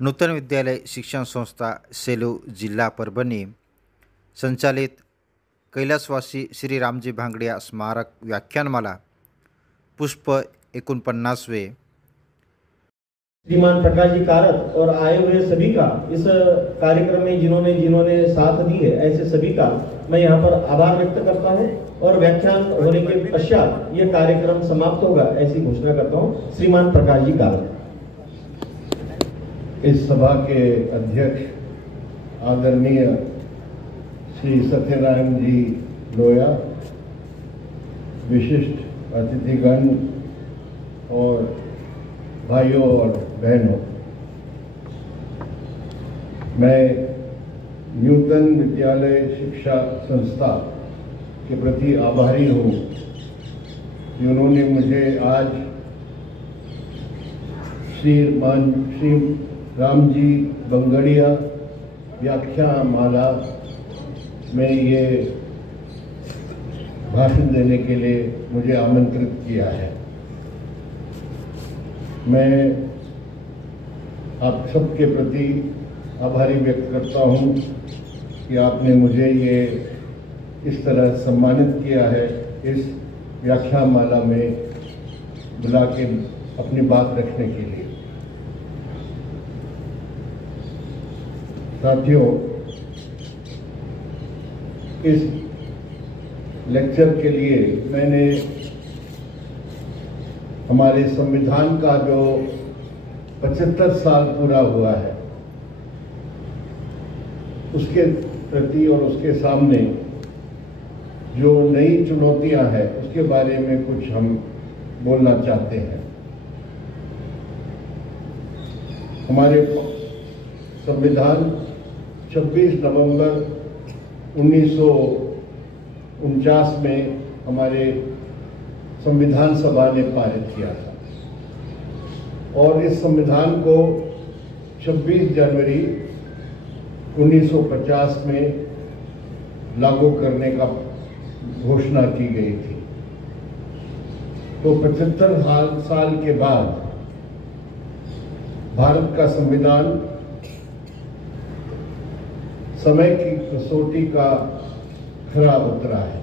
नूतन विद्यालय शिक्षण संस्था सेलू जिला परभणी संचालित कैलासवासी श्री रामजी भांगडिया स्मारक व्याख्यानमाला पुष्प 49वें श्रीमान प्रकाश जी कारत और आए हुए सभी का इस कार्यक्रम में जिन्होंने साथ दी है, ऐसे सभी का मैं यहाँ पर आभार व्यक्त करता हूँ और व्याख्यान होने के पश्चात ये कार्यक्रम समाप्त होगा ऐसी घोषणा करता हूँ। श्रीमान प्रकाश जी कारत। इस सभा के अध्यक्ष आदरणीय श्री सत्यनारायण जी लोया, विशिष्ट अतिथिगण और भाइयों और बहनों, मैं नूतन विद्यालय शिक्षा संस्था के प्रति आभारी हूँ कि उन्होंने मुझे आज श्री रामजी भांगडिया व्याख्यानमाला में ये भाषण देने के लिए मुझे आमंत्रित किया है। मैं आप सबके प्रति आभारी व्यक्त करता हूँ कि आपने मुझे ये इस तरह सम्मानित किया है, इस व्याख्यानमाला में बुला के अपनी बात रखने के लिए। साथियों, इस लेक्चर के लिए मैंने हमारे संविधान का जो 75 साल पूरा हुआ है उसके प्रति और उसके सामने जो नई चुनौतियां हैं उसके बारे में कुछ हम बोलना चाहते हैं। हमारे संविधान 26 नवंबर 1949 में हमारे संविधान सभा ने पारित किया था और इस संविधान को 26 जनवरी 1950 में लागू करने का घोषणा की गई थी। तो 75 साल के बाद भारत का संविधान समय की कसौटी का खरा उतरा है।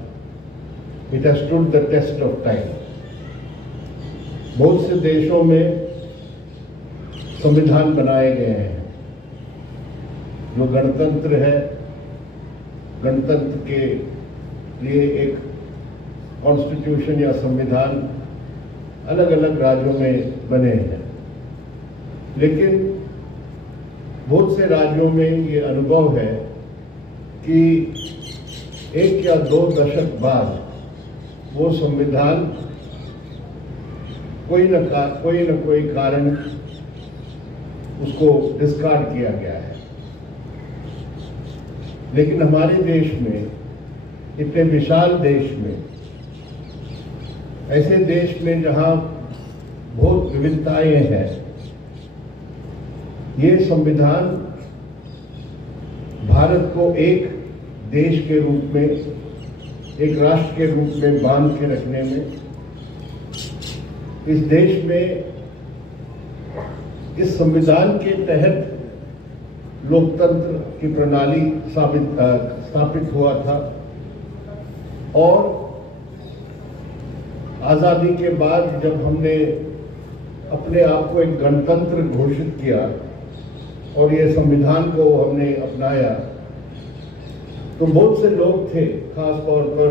It has stood the test of time. बहुत से देशों में संविधान बनाए गए हैं जो गणतंत्र है, गणतंत्र के लिए एक कॉन्स्टिट्यूशन या संविधान अलग अलग राज्यों में बने हैं, लेकिन बहुत से राज्यों में ये अनुभव है कि 1 या 2 दशक बाद वो संविधान कोई न कोई कारण उसको डिस्कार्ड किया गया है। लेकिन हमारे देश में, इतने विशाल देश में, ऐसे देश में जहां बहुत विविधताएं हैं, ये संविधान भारत को एक देश के रूप में, एक राष्ट्र के रूप में बांध के रखने में, इस देश में इस संविधान के तहत लोकतंत्र की प्रणाली स्थापित हुआ था और आजादी के बाद जब हमने अपने आप को एक गणतंत्र घोषित किया और ये संविधान को हमने अपनाया, तो बहुत से लोग थे, खास तौर पर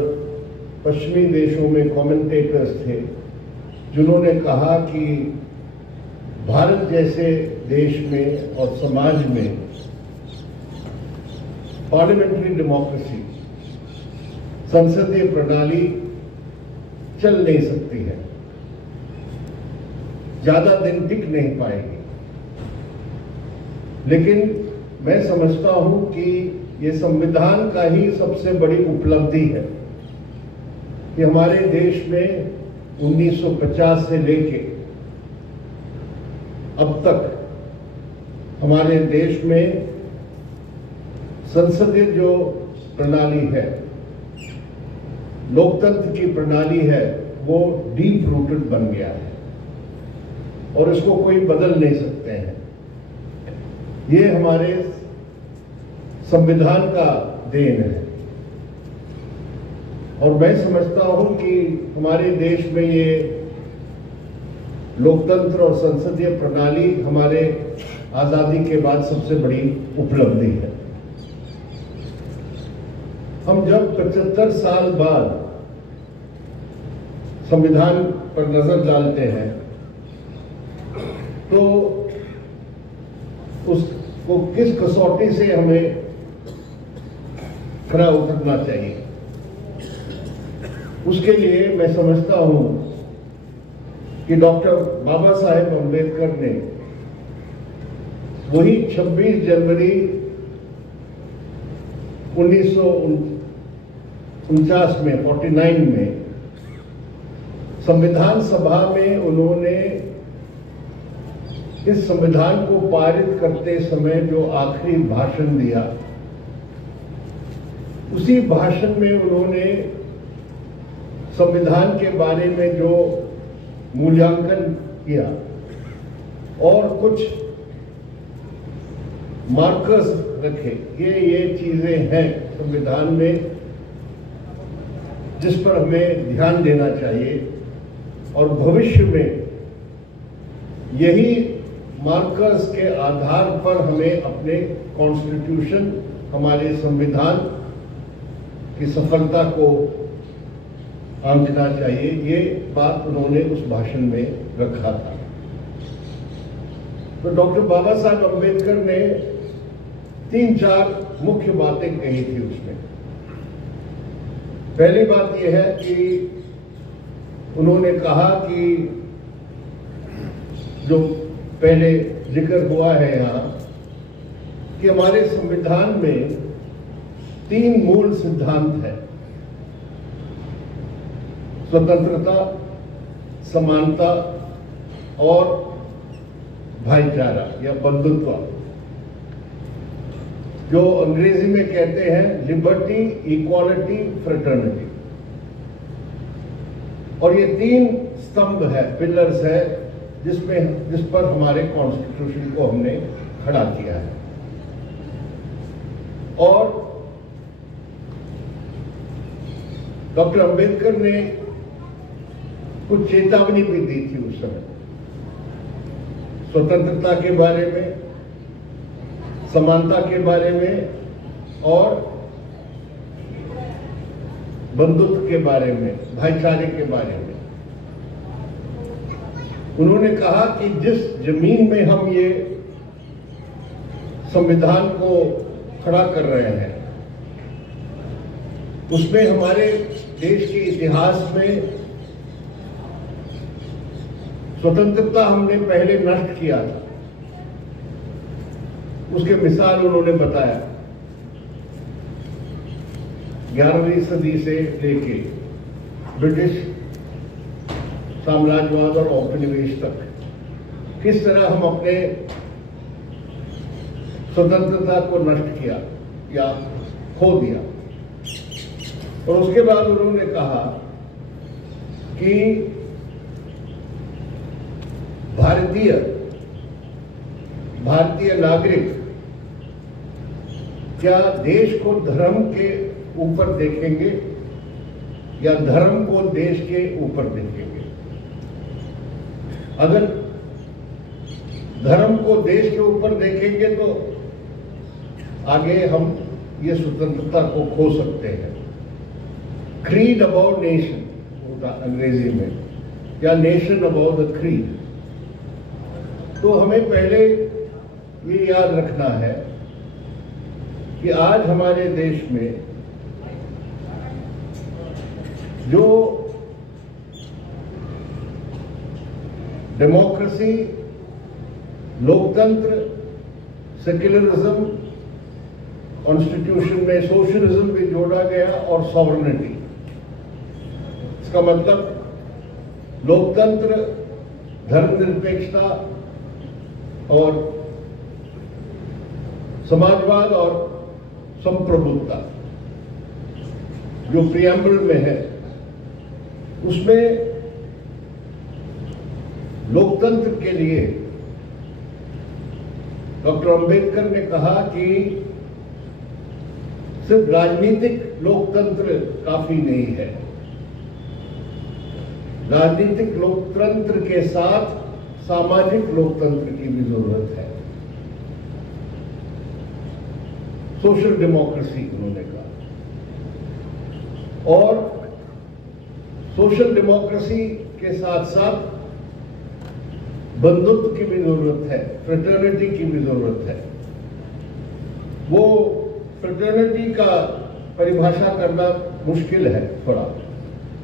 पश्चिमी देशों में कमेंटेटर्स थे, जिन्होंने कहा कि भारत जैसे देश में और समाज में पार्लियामेंट्री डेमोक्रेसी, संसदीय प्रणाली चल नहीं सकती है, ज्यादा दिन टिक नहीं पाएगी। लेकिन मैं समझता हूं कि ये संविधान का ही सबसे बड़ी उपलब्धि है कि हमारे देश में 1950 से लेके अब तक हमारे देश में संसदीय जो प्रणाली है, लोकतंत्र की प्रणाली है, वो डीप रूटेड बन गया है और इसको कोई बदल नहीं सकते हैं। ये हमारे संविधान का देन है और मैं समझता हूं कि हमारे देश में ये लोकतंत्र और संसदीय प्रणाली हमारे आजादी के बाद सबसे बड़ी उपलब्धि है। हम जब 75 साल बाद संविधान पर नजर डालते हैं तो उसको किस कसौटी से हमें खरा उतरना चाहिए, उसके लिए मैं समझता हूं कि डॉक्टर बाबा साहेब अम्बेडकर ने वही 26 जनवरी 1949 में 49 में संविधान सभा में उन्होंने इस संविधान को पारित करते समय जो आखिरी भाषण दिया, उसी भाषण में उन्होंने संविधान के बारे में जो मूल्यांकन किया और कुछ मार्कर्स रखे, ये चीजें हैं संविधान में जिस पर हमें ध्यान देना चाहिए और भविष्य में यही मार्कर्स के आधार पर हमें अपने कॉन्स्टिट्यूशन, हमारे संविधान की सफलता को आंकना चाहिए। ये बात उन्होंने उस भाषण में रखा था। तो डॉक्टर बाबा साहब अम्बेडकर ने 3-4 मुख्य बातें कही थी उसमें। पहली बात यह है कि उन्होंने कहा कि जो पहले जिक्र हुआ है यहां कि हमारे संविधान में 3 मूल सिद्धांत हैं: स्वतंत्रता, समानता और भाईचारा या बंधुत्व, जो अंग्रेजी में कहते हैं लिबर्टी, इक्वालिटी, फ्रेटर्निटी। और ये 3 स्तंभ है, पिलर्स है, जिस पर हमारे कॉन्स्टिट्यूशन को हमने खड़ा किया है। और डॉक्टर अंबेडकर ने कुछ चेतावनी भी दी थी उस समय, स्वतंत्रता के बारे में, समानता के बारे में और बंधुत्व के बारे में, भाईचारे के बारे में। उन्होंने कहा कि जिस जमीन में हम ये संविधान को खड़ा कर रहे हैं, उसमें हमारे देश के इतिहास में स्वतंत्रता हमने पहले नष्ट किया था। उसके मिसाल उन्होंने बताया 11वीं सदी से लेके ब्रिटिश साम्राज्यवाद और औपनिवेश तक किस तरह हम अपने स्वतंत्रता को नष्ट किया या खो दिया। और उसके बाद उन्होंने कहा कि भारतीय नागरिक क्या देश को धर्म के ऊपर देखेंगे या धर्म को देश के ऊपर देखेंगे। अगर धर्म को देश के ऊपर देखेंगे तो आगे हम ये स्वतंत्रता को खो सकते हैं। क्रीड अबाउट नेशन होता अंग्रेजी में, या नेशन अबाउट द क्रीड। तो हमें पहले ये याद रखना है कि आज हमारे देश में जो डेमोक्रेसी, लोकतंत्र, सेक्युलरिज्म, कॉन्स्टिट्यूशन में सोशलिज्म भी जोड़ा गया और सॉवरेनिटी। इसका मतलब लोकतंत्र, धर्मनिरपेक्षता और समाजवाद और संप्रभुता जो प्रियम्बल में है, उसमें लोकतंत्र के लिए डॉक्टर अंबेडकर ने कहा कि सिर्फ राजनीतिक लोकतंत्र काफी नहीं है, राजनीतिक लोकतंत्र के साथ सामाजिक लोकतंत्र की भी जरूरत है। सोशल डेमोक्रेसी उन्होंने कहा, और सोशल डेमोक्रेसी के साथ साथ बंधुत्व की भी जरूरत है, फ्रेटर्निटी की भी जरूरत है। वो फ्रेटर्निटी का परिभाषा करना मुश्किल है थोड़ा,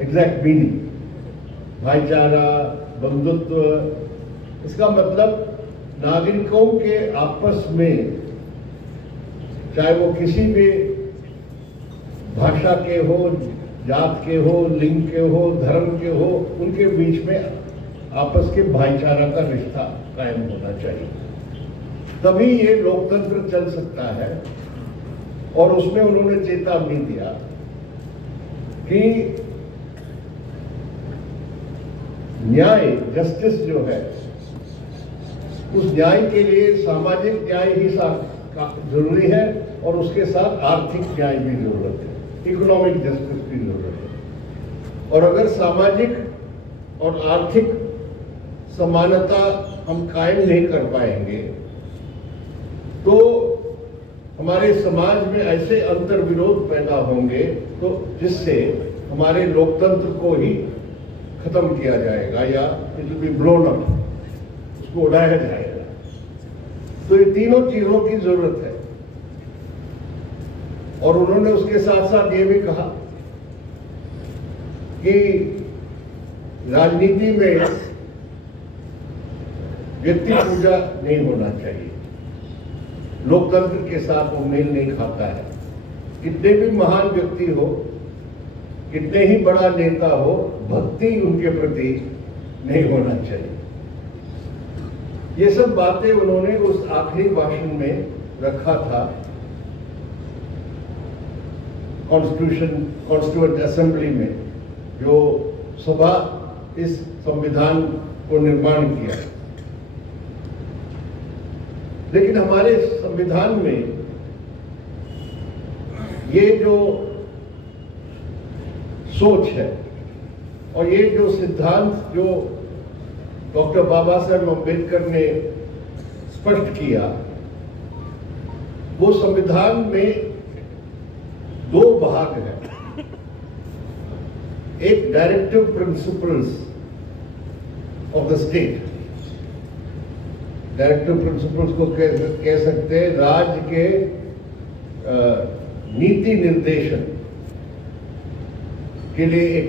एग्जैक्ट मीनिंग, भाईचारा, बंधुत्व, इसका मतलब नागरिकों के आपस में, चाहे वो किसी भी भाषा के हो, जात के हो, लिंग के हो, धर्म के हो, उनके बीच में आपस के भाईचारा का रिश्ता कायम होना चाहिए, तभी ये लोकतंत्र चल सकता है। और उसमें उन्होंने चेतावनी दिया कि न्याय, जस्टिस जो है, उस न्याय के लिए सामाजिक न्याय ही जरूरी है और उसके साथ आर्थिक न्याय भी जरूरत है, इकोनॉमिक जस्टिस की जरूरत है। और अगर सामाजिक और आर्थिक समानता हम कायम नहीं कर पाएंगे तो हमारे समाज में ऐसे अंतर्विरोध पैदा होंगे तो जिससे हमारे लोकतंत्र को ही खत्म किया जाएगा या it will be blown up, उसको उड़ाया जाएगा। तो ये तीनों चीजों की जरूरत है। और उन्होंने उसके साथ साथ ये भी कहा कि राजनीति में व्यक्ति पूजा नहीं होना चाहिए, लोकतंत्र के साथ वो मेल नहीं खाता है। कितने भी महान व्यक्ति हो, कितने ही बड़ा नेता हो, भक्ति उनके प्रति नहीं होना चाहिए। ये सब बातें उन्होंने उस आखिरी भाषण में रखा था कॉन्स्टिट्यूएंट असेंबली में, जो सभा इस संविधान को निर्माण किया। लेकिन हमारे संविधान में ये जो सोच है और ये जो सिद्धांत जो डॉक्टर बाबा साहेब अम्बेडकर ने स्पष्ट किया, वो संविधान में दो भाग हैं। एक directive principles of the state, directive principles को कह सकते हैं राज्य के नीति निर्देशन के लिए एक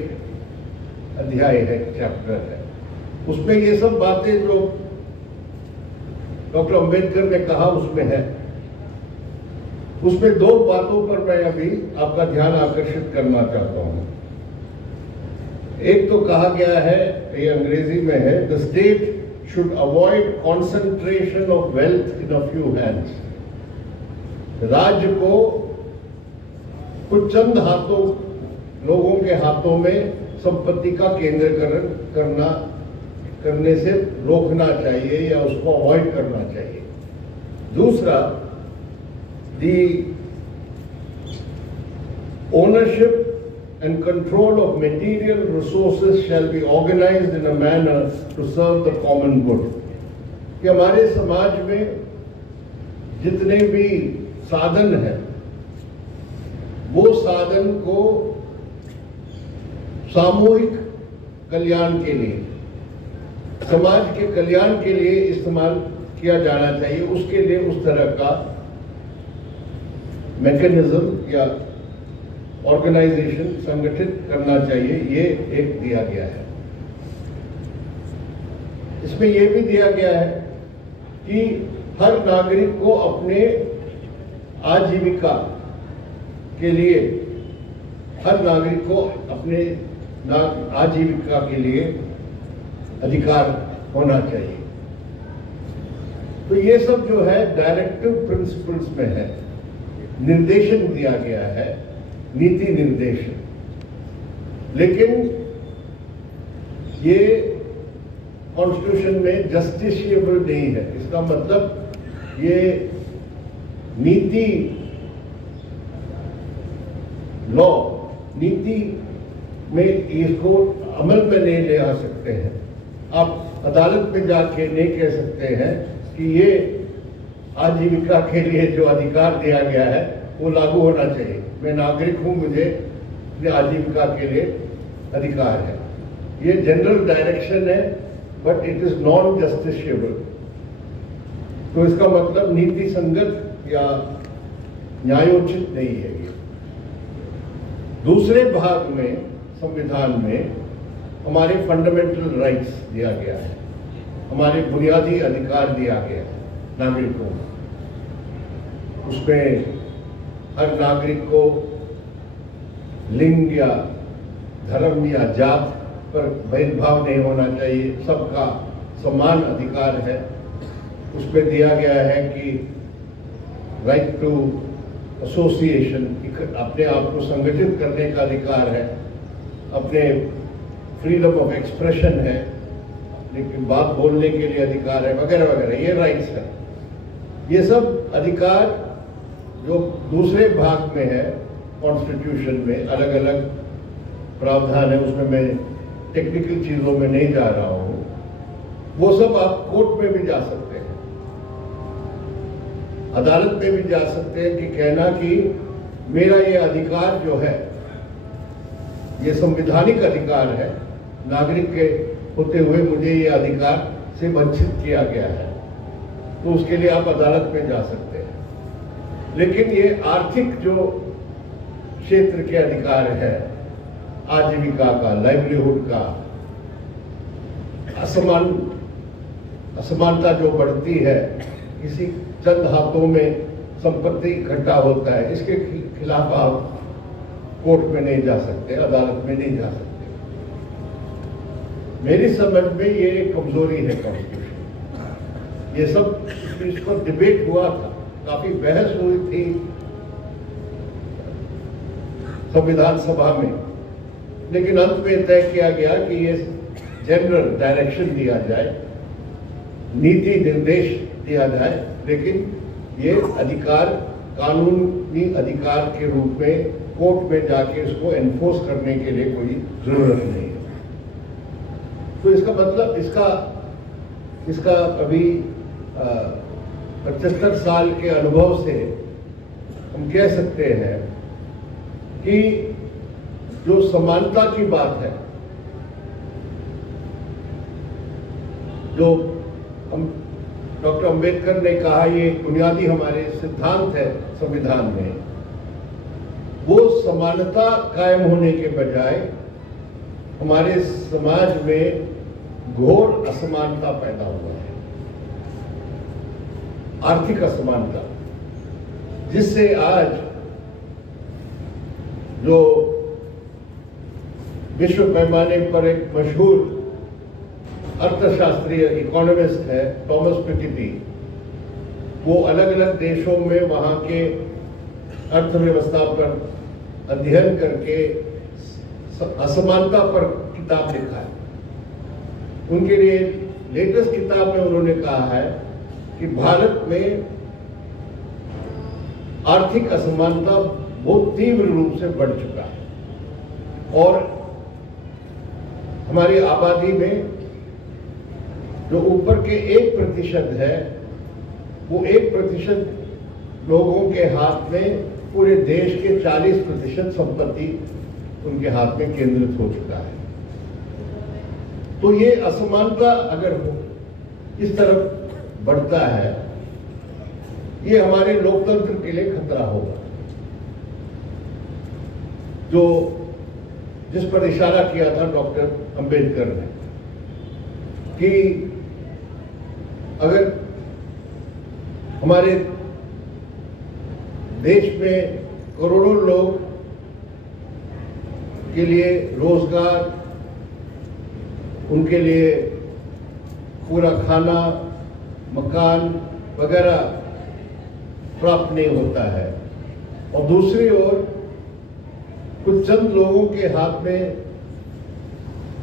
अध्याय है, चैप्टर है। उसमें ये सब बातें जो डॉक्टर अंबेडकर ने कहा उसमें है। उसमें दो बातों पर मैं अभी आपका ध्यान आकर्षित करना चाहता हूं। एक तो कहा गया है, ये अंग्रेजी में है, the state should avoid concentration of wealth in a few hands. राज्य को कुछ चंद हाथों, लोगों के हाथों में संपत्ति का केंद्रीकरण करने से रोकना चाहिए या उसको अवॉइड करना चाहिए। दूसरा, the ownership and control of material resources shall be organized in a manner to serve the common good. कि हमारे समाज में जितने भी साधन हैं, वो साधन को सामूहिक कल्याण के लिए, समाज के कल्याण के लिए इस्तेमाल किया जाना चाहिए। उसके लिए उस तरह का मैकेनिज्म या ऑर्गेनाइजेशन संगठित करना चाहिए, ये एक दिया गया है। इसमें यह भी दिया गया है कि हर नागरिक को अपने आजीविका के लिए, हर नागरिक को अपने आजीविका के लिए अधिकार होना चाहिए। तो ये सब जो है डायरेक्टिव प्रिंसिपल्स में है, निर्देशन दिया गया है, नीति निर्देशन। लेकिन ये कॉन्स्टिट्यूशन में जस्टिशिएबल नहीं है। इसका मतलब ये नीति लॉ नीति में इसको अमल में नहीं ले आ सकते हैं। आप अदालत में जाके नहीं कह सकते हैं कि ये आजीविका के लिए जो अधिकार दिया गया है वो लागू होना चाहिए। मैं नागरिक हूं, मुझे अपनी आजीविका के लिए अधिकार है। ये जनरल डायरेक्शन है, but it is non justiciable. तो इसका मतलब नीति संगत या न्यायोचित नहीं है। ये दूसरे भाग में संविधान में हमारे फंडामेंटल राइट्स दिया गया है, हमारे बुनियादी अधिकार दिया गया है नागरिकों को। उसमें हर नागरिक को लिंग या धर्म या जात पर भेदभाव नहीं होना चाहिए, सबका समान अधिकार है। उसमें दिया गया है कि राइट टू एसोसिएशन, अपने आप को संगठित करने का अधिकार है, अपने फ्रीडम ऑफ एक्सप्रेशन है, लेकिन बात बोलने के लिए अधिकार है, वगैरह वगैरह, ये राइट्स है। ये सब अधिकार जो दूसरे भाग में है कॉन्स्टिट्यूशन में, अलग अलग प्रावधान है, उसमें मैं टेक्निकल चीजों में नहीं जा रहा हूं। वो सब आप कोर्ट में भी जा सकते हैं, अदालत में भी जा सकते हैं कि कहना कि मेरा ये अधिकार जो है ये संवैधानिक अधिकार है, नागरिक के होते हुए मुझे ये अधिकार से वंचित किया गया है, तो उसके लिए आप अदालत में जा सकते हैं। लेकिन ये आर्थिक जो क्षेत्र के अधिकार है, आजीविका का, लाइवलीहुड का, असमानता जो बढ़ती है, किसी चंद हाथों में संपत्ति इकट्ठा होता है, इसके खिलाफ आप कोर्ट में नहीं जा सकते, अदालत में नहीं जा सकते। मेरी समझ में ये एक कमजोरी है कॉन्स्टिट्यूशन। ये सब इस पर डिबेट हुआ था, काफी बहस हुई थी संविधान सभा में, लेकिन अंत में तय किया गया कि ये जनरल डायरेक्शन दिया जाए, नीति निर्देश दिया जाए, लेकिन ये अधिकार कानूनी अधिकार के रूप में कोर्ट में जाके इसको एनफोर्स करने के लिए कोई जरूरत नहीं है। तो इसका मतलब इसका अभी 75 साल के अनुभव से हम कह सकते हैं कि जो समानता की बात है, जो हम डॉक्टर अंबेडकर ने कहा ये बुनियादी हमारे सिद्धांत है संविधान में, वो समानता कायम होने के बजाय हमारे समाज में घोर असमानता पैदा हुआ है, आर्थिक असमानता, जिससे आज जो विश्व पैमाने पर एक मशहूर अर्थशास्त्री इकोनॉमिस्ट है थॉमस पिकेटी, वो अलग अलग देशों में वहां के अर्थव्यवस्था पर अध्ययन करके असमानता पर किताब लिखा है। उनके लिए लेटेस्ट किताब में उन्होंने कहा है कि भारत में आर्थिक असमानता बहुत तीव्र रूप से बढ़ चुका है और हमारी आबादी में जो ऊपर के 1% है, वो 1% लोगों के हाथ में पूरे देश के 40% संपत्ति उनके हाथ में केंद्रित हो चुका है। तो ये असमानता अगर इस तरफ बढ़ता है, ये हमारे लोकतंत्र के लिए खतरा होगा। जो जिस पर इशारा किया था डॉक्टर अंबेडकर ने कि अगर हमारे देश में करोड़ों लोग के लिए रोजगार, उनके लिए पूरा खाना, मकान वगैरह प्राप्त नहीं होता है, और दूसरी ओर कुछ चंद लोगों के हाथ में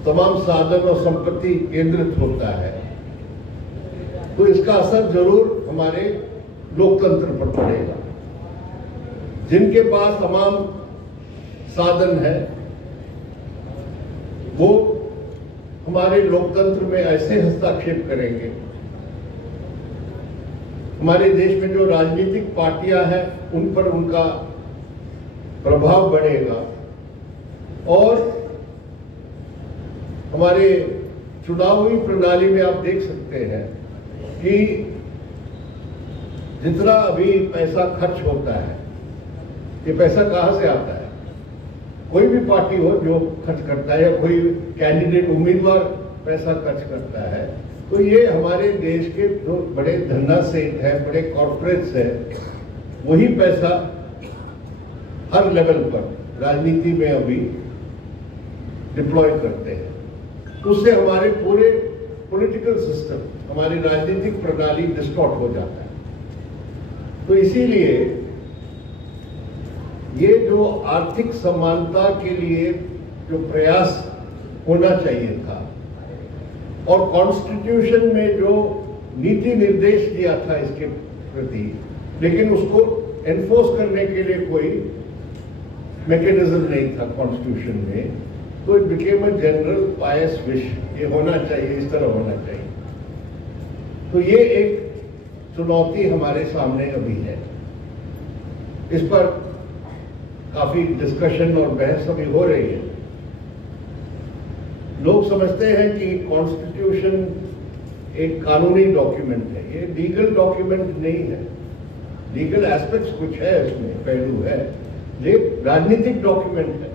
तमाम साधन और संपत्ति केंद्रित होता है, तो इसका असर जरूर हमारे लोकतंत्र पर पड़ेगा। जिनके पास तमाम साधन है वो हमारे लोकतंत्र में ऐसे हस्तक्षेप करेंगे, हमारे देश में जो राजनीतिक पार्टियां हैं उन पर उनका प्रभाव बढ़ेगा और हमारे चुनावी प्रणाली में आप देख सकते हैं कि जितना अभी पैसा खर्च होता है, ये पैसा कहां से आता है? कोई भी पार्टी हो जो खर्च करता है या कोई कैंडिडेट उम्मीदवार पैसा खर्च करता है, तो ये हमारे देश के जो बड़े धन्नासेठ है, बड़े कॉर्पोरेट्स है, वही पैसा हर लेवल पर राजनीति में अभी डिप्लॉय करते हैं। उससे हमारे पूरे पॉलिटिकल सिस्टम, हमारी राजनीतिक प्रणाली डिस्टॉर्ट हो जाता है। तो इसीलिए ये जो आर्थिक समानता के लिए जो प्रयास होना चाहिए था और कॉन्स्टिट्यूशन में जो नीति निर्देश दिया था इसके प्रति, लेकिन उसको एनफोर्स करने के लिए कोई मैकेनिज्म नहीं था कॉन्स्टिट्यूशन में, तो it became a general pious wish, ये होना चाहिए, इस तरह होना चाहिए। तो ये एक चुनौती हमारे सामने अभी है। इस पर काफी डिस्कशन और बहस अभी हो रही है। लोग समझते हैं कि कॉन्स्टिट्यूशन एक कानूनी डॉक्यूमेंट है, ये लीगल डॉक्यूमेंट नहीं है। लीगल एस्पेक्ट्स कुछ है, इसमें पहलू है, लेकिन राजनीतिक डॉक्यूमेंट है।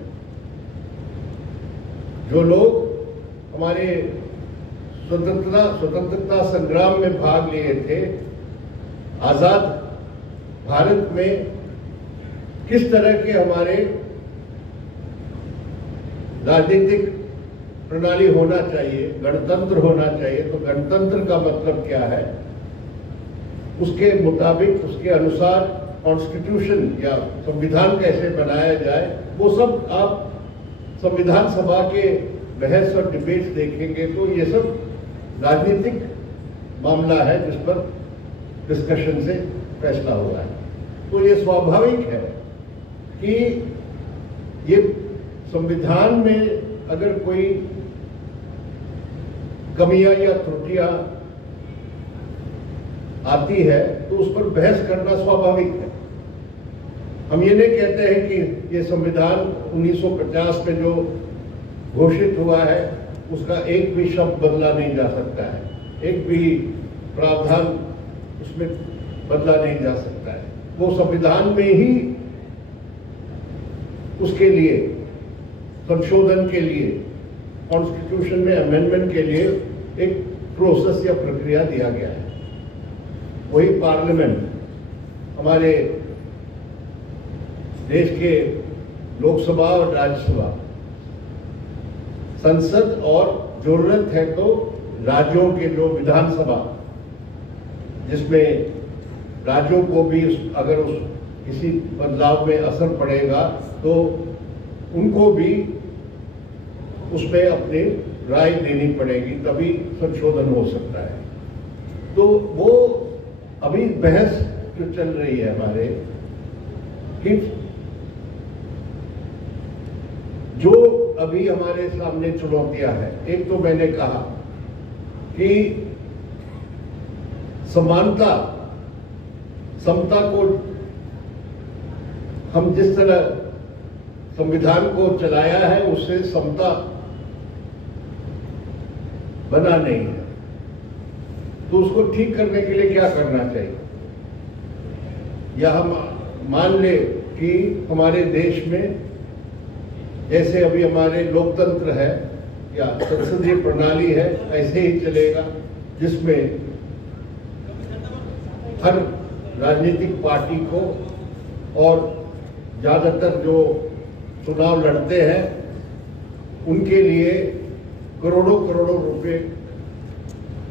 जो लोग हमारे स्वतंत्रता संग्राम में भाग लिए थे, आजाद भारत में किस तरह के हमारे राजनीतिक प्रणाली होना चाहिए, गणतंत्र होना चाहिए, तो गणतंत्र का मतलब क्या है, उसके मुताबिक, उसके अनुसार कॉन्स्टिट्यूशन या संविधान कैसे बनाया जाए, वो सब आप संविधान सभा के बहस और डिबेट्स देखेंगे तो ये सब राजनीतिक मामला है जिस पर डिस्कशन से फैसला हुआ है। तो ये स्वाभाविक है कि ये संविधान में अगर कोई कमियां या त्रुटियां आती है तो उस पर बहस करना स्वाभाविक है। हम ये नहीं कहते हैं कि ये संविधान 1950 में जो घोषित हुआ है उसका एक भी शब्द बदला नहीं जा सकता है, एक भी प्रावधान उसमें बदला नहीं जा सकता है। वो संविधान में ही उसके लिए संशोधन के लिए, कॉन्स्टिट्यूशन में अमेंडमेंट के लिए एक प्रोसेस या प्रक्रिया दिया गया है। वही पार्लियामेंट, हमारे देश के लोकसभा और राज्यसभा, संसद, और जरूरत है तो राज्यों के जो विधानसभा, जिसमें राज्यों को भी अगर किसी बदलाव में असर पड़ेगा तो उनको भी उसमें अपनी राय देनी पड़ेगी, तभी संशोधन हो सकता है। तो वो अभी बहस जो चल रही है हमारे कि जो अभी हमारे सामने चुनौतियां हैं, एक तो मैंने कहा कि समानता, समता को हम जिस तरह संविधान को चलाया है उससे समता बना नहीं है, तो उसको ठीक करने के लिए क्या करना चाहिए? या हम मान ले कि हमारे देश में जैसे अभी हमारे लोकतंत्र है या संसदीय प्रणाली है, ऐसे ही चलेगा, जिसमें हर राजनीतिक पार्टी को और ज्यादातर जो चुनाव लड़ते हैं उनके लिए करोड़ों करोड़ों रुपए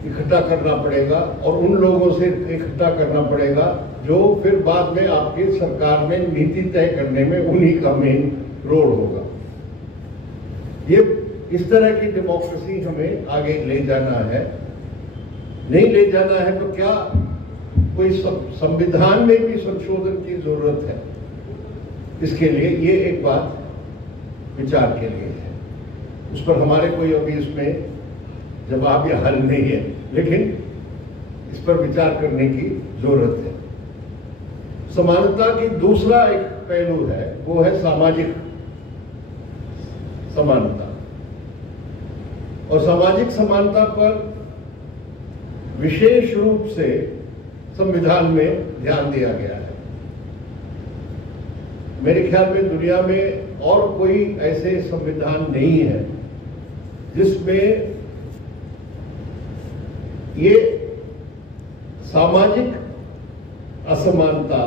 इकट्ठा करना पड़ेगा और उन लोगों से इकट्ठा करना पड़ेगा जो फिर बाद में आपकी सरकार में नीति तय करने में उन्हीं का मेन रोल होगा। ये इस तरह की डेमोक्रेसी हमें आगे ले जाना है। नहीं ले जाना है तो क्या कोई संविधान में भी संशोधन की जरूरत है, इसके लिए ये एक बात विचार के लिए है। उस पर हमारे कोई अभी इसमें जवाब या हल नहीं है, लेकिन इस पर विचार करने की जरूरत है। समानता की दूसरा एक पहलू है, वो है सामाजिक समानता। और सामाजिक समानता पर विशेष रूप से संविधान में ध्यान दिया गया है। मेरे ख्याल में दुनिया में और कोई ऐसे संविधान नहीं है जिसमें ये सामाजिक असमानता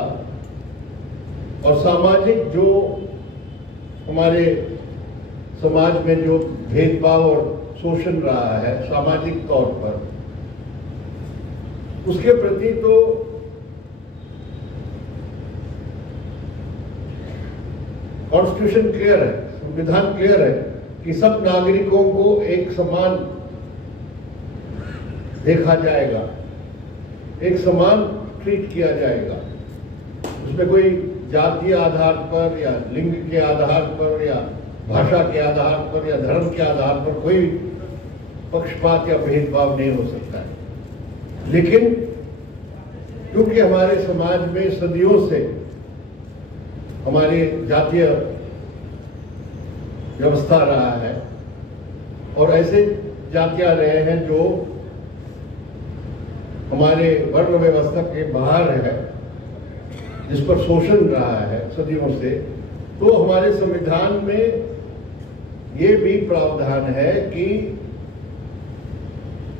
और सामाजिक जो हमारे समाज में जो भेदभाव और शोषण रहा है सामाजिक तौर पर, उसके प्रति तो कॉन्स्टिट्यूशन क्लियर है, संविधान क्लियर है कि सब नागरिकों को एक समान देखा जाएगा, एक समान ट्रीट किया जाएगा। उसमें कोई जातीय आधार पर या लिंग के आधार पर या भाषा के आधार पर या धर्म के आधार पर कोई पक्षपात या भेदभाव नहीं हो सकता है। लेकिन क्योंकि हमारे समाज में सदियों से हमारी जातीय व्यवस्था रहा है और ऐसे जातियां रहे हैं जो हमारे वर्ण व्यवस्था के बाहर है, जिस पर शोषण रहा है सदियों से, तो हमारे संविधान में ये भी प्रावधान है कि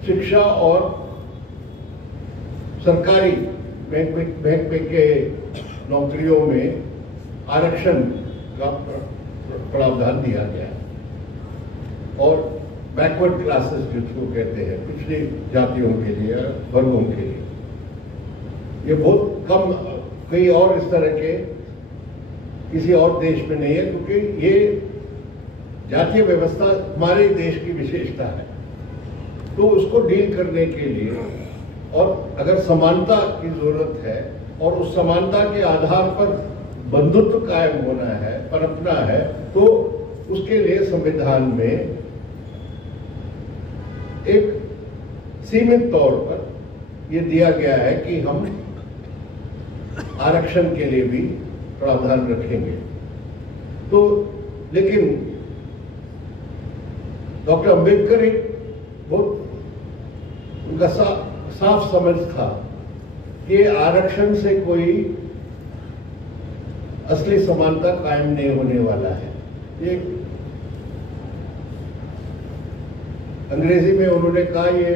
शिक्षा और सरकारी बैंक के नौकरियों में आरक्षण का प्रावधान दिया गया है। और बैकवर्ड क्लासेस जिसको कहते हैं, पिछड़ी जातियों के लिए, वर्गों के लिए, ये बहुत कम, कई और इस तरह के किसी और देश में नहीं है, क्योंकि ये जातीय व्यवस्था हमारे देश की विशेषता है। तो उसको डील करने के लिए, और अगर समानता की जरूरत है और उस समानता के आधार पर बंधुत्व कायम होना है, पनपना है, तो उसके लिए संविधान में एक सीमित तौर पर यह दिया गया है कि हम आरक्षण के लिए भी प्रावधान रखेंगे। तो लेकिन डॉक्टर अंबेडकर एक बहुत उनका साफ समझ था कि आरक्षण से कोई असली समानता कायम नहीं होने वाला है। ये अंग्रेजी में उन्होंने कहा, ये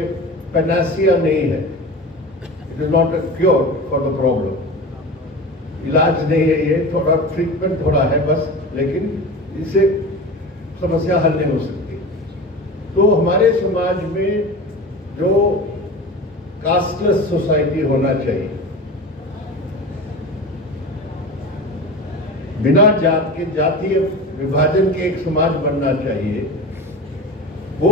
पैनासिया नहीं है, it is not a cure for the problem. इलाज नहीं है, ये थोड़ा ट्रीटमेंट थोड़ा है बस, लेकिन इससे समस्या हल नहीं हो सकती। तो हमारे समाज में जो कास्टलेस सोसाइटी होना चाहिए, बिना जात के जातीय विभाजन के एक समाज बनना चाहिए, वो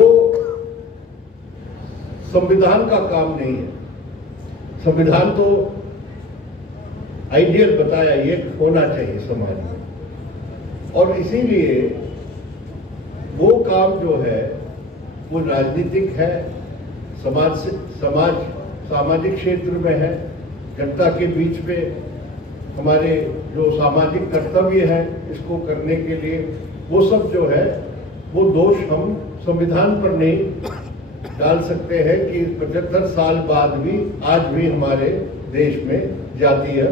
संविधान का काम नहीं है। संविधान तो आइडियल बताया ये होना चाहिए समाज में, और इसीलिए वो काम जो है वो राजनीतिक है, सामाजिक क्षेत्र में है, जनता के बीच में हमारे जो सामाजिक कर्तव्य है इसको करने के लिए, वो सब जो है वो दोष हम संविधान पर नहीं डाल सकते हैं कि 75 साल बाद भी आज भी हमारे देश में जातीय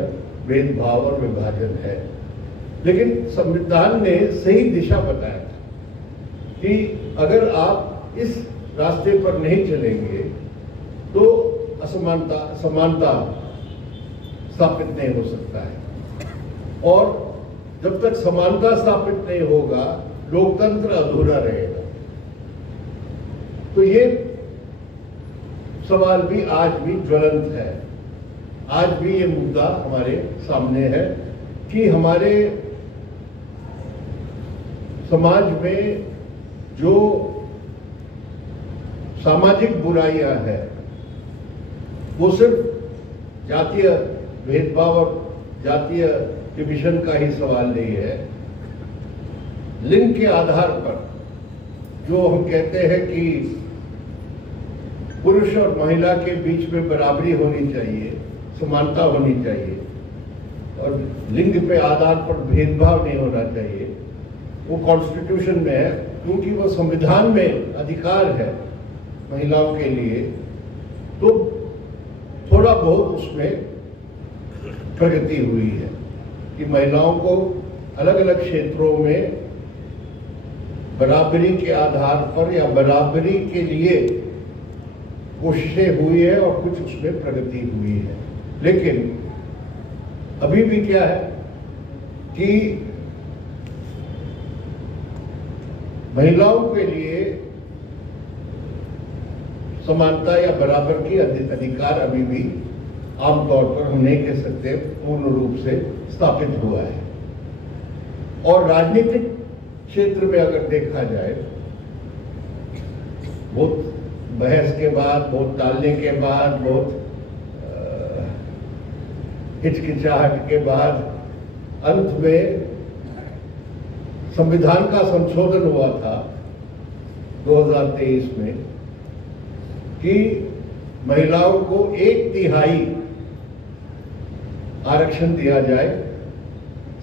भेदभाव और विभाजन है। लेकिन संविधान ने सही दिशा बताया कि अगर आप इस रास्ते पर नहीं चलेंगे तो समानता स्थापित नहीं हो सकता है, और जब तक समानता स्थापित नहीं होगा लोकतंत्र अधूरा रहेगा। तो ये सवाल भी आज भी ज्वलंत है, आज भी ये मुद्दा हमारे सामने है कि हमारे समाज में जो सामाजिक बुराइयां हैं वो सिर्फ जातीय भेदभाव और जातीय डिविजन का ही सवाल नहीं है। लिंग के आधार पर जो हम कहते हैं कि पुरुष और महिला के बीच में बराबरी होनी चाहिए, समानता होनी चाहिए और लिंग पे आधार पर भेदभाव नहीं होना चाहिए, वो कॉन्स्टिट्यूशन में है, क्योंकि वो संविधान में अधिकार है महिलाओं के लिए। तो थोड़ा बहुत उसमें प्रगति हुई है कि महिलाओं को अलग अलग क्षेत्रों में बराबरी के आधार पर या बराबरी के लिए कोशिशें हुई है और कुछ उसमें प्रगति हुई है। लेकिन अभी भी क्या है कि महिलाओं के लिए समानता या बराबर की अधिकार अभी भी आमतौर पर हम नहीं कह सकते पूर्ण रूप से स्थापित हुआ है। और राजनीतिक क्षेत्र में अगर देखा जाए, बहुत बहस के बाद, बहुत टालने के बाद, बहुत हिचकिचाहट के बाद अंत में संविधान का संशोधन हुआ था 2023 में कि महिलाओं को 1/3 आरक्षण दिया जाए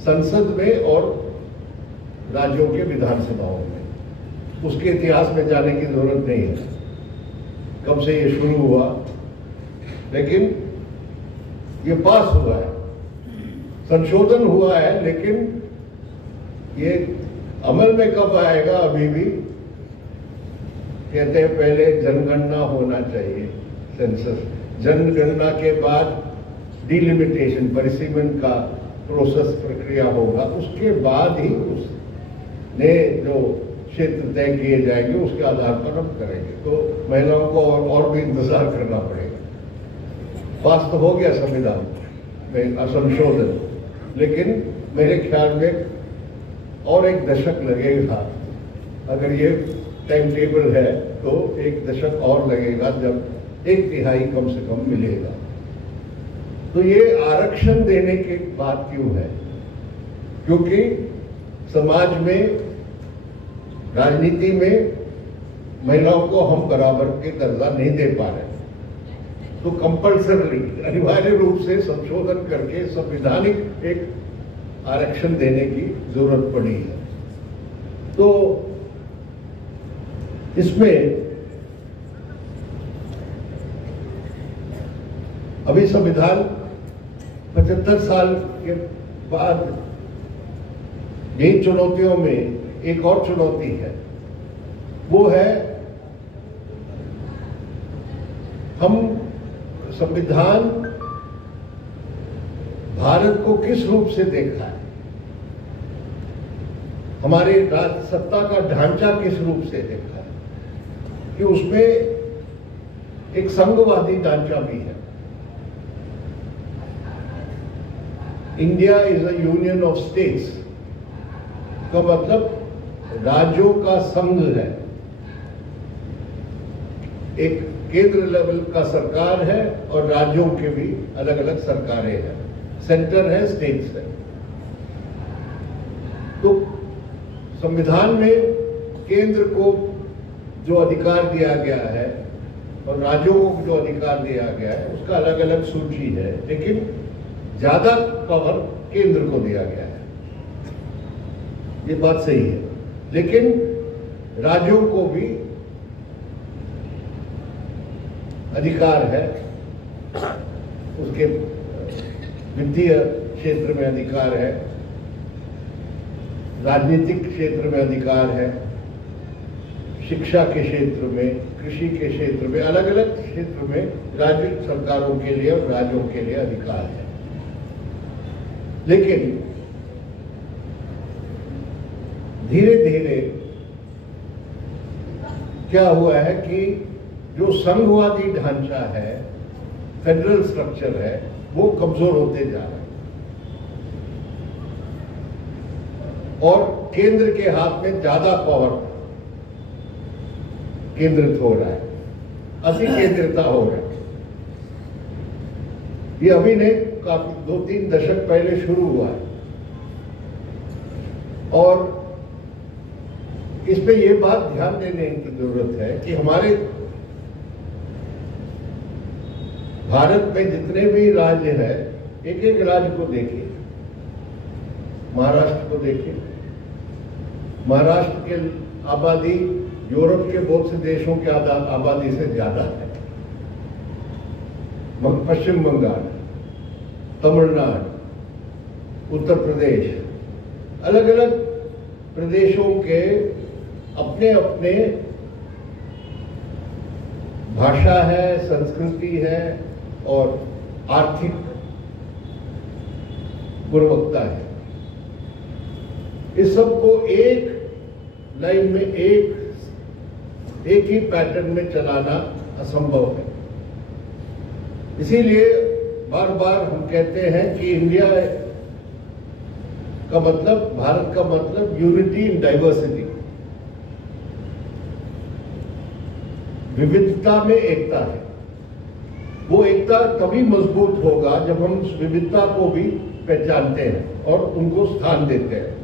संसद में और राज्यों के विधानसभाओं में। उसके इतिहास में जाने की जरूरत नहीं है कब से ये शुरू हुआ, लेकिन ये पास हुआ है, संशोधन हुआ है, लेकिन ये अमल में कब आएगा अभी भी कहते हैं पहले जनगणना होना चाहिए, सेंसस, जनगणना के बाद डिलिमिटेशन, परिसीमन का प्रोसेस प्रक्रिया होगा, उसके बाद ही उसने जो क्षेत्र तय किए जाएंगे उसके आधार पर हम करेंगे। तो महिलाओं को और भी इंतजार करना पड़ेगा। पास तो हो गया संविधान में संशोधन, लेकिन मेरे ख्याल में और 1 दशक लगेगा। अगर ये टाइम टेबल है तो 1 दशक और लगेगा जब 1/3 कम से कम मिलेगा। तो ये आरक्षण देने की बात क्यों है? क्योंकि समाज में, राजनीति में महिलाओं को हम बराबर के दर्जा नहीं दे पा रहे, तो कंपल्सरली, अनिवार्य रूप से संशोधन करके संवैधानिक एक आरक्षण देने की जरूरत पड़ी है। तो इसमें अभी संविधान 75 साल के बाद इन चुनौतियों में एक और चुनौती है, वो है हम संविधान भारत को किस रूप से देखा है, हमारे राज सत्ता का ढांचा किस रूप से देखा है, कि उसमें एक संघवादी ढांचा भी है। India is a union of states का मतलब राज्यों का संघ है। एक केंद्र लेवल का सरकार है और राज्यों के भी अलग अलग सरकारें हैं, सेंटर है, स्टेट्स है। तो संविधान में केंद्र को जो अधिकार दिया गया है और राज्यों को जो अधिकार दिया गया है उसका अलग अलग सूची है, लेकिन ज्यादा पावर केंद्र को दिया गया है, ये बात सही है। लेकिन राज्यों को भी अधिकार है, उसके वित्तीय क्षेत्र में अधिकार है, राजनीतिक क्षेत्र में अधिकार है, शिक्षा के क्षेत्र में, कृषि के क्षेत्र में, अलग अलग क्षेत्र में राज्य सरकारों के लिए और राज्यों के लिए अधिकार है। लेकिन धीरे धीरे क्या हुआ है कि जो संघवादी ढांचा है, फेडरल स्ट्रक्चर है, वो कमजोर होते जा रहा है और केंद्र के हाथ में ज्यादा पावर केंद्रित हो रहा है, अति केंद्रिता हो रहा है। ये अभी नहीं, काफी 2-3 दशक पहले शुरू हुआ है। और इस पे ये बात ध्यान देने की जरूरत है कि हमारे भारत में जितने भी राज्य हैं, एक एक राज्य को देखिए। महाराष्ट्र को देखिए, महाराष्ट्र की आबादी यूरोप के बहुत से देशों की आबादी से ज्यादा है। पश्चिम बंगाल, तमिलनाडु, उत्तर प्रदेश, अलग अलग प्रदेशों के अपने अपने भाषा है, संस्कृति है और आर्थिक गुणवत्ता है। इस सब को एक लाइन में एक ही पैटर्न में चलाना असंभव है। इसीलिए बार बार हम कहते हैं कि इंडिया का मतलब, भारत का मतलब यूनिटी इन डाइवर्सिटी, विविधता में एकता है। वो एकता तभी मजबूत होगा जब हम उस विविधता को भी पहचानते हैं और उनको स्थान देते हैं।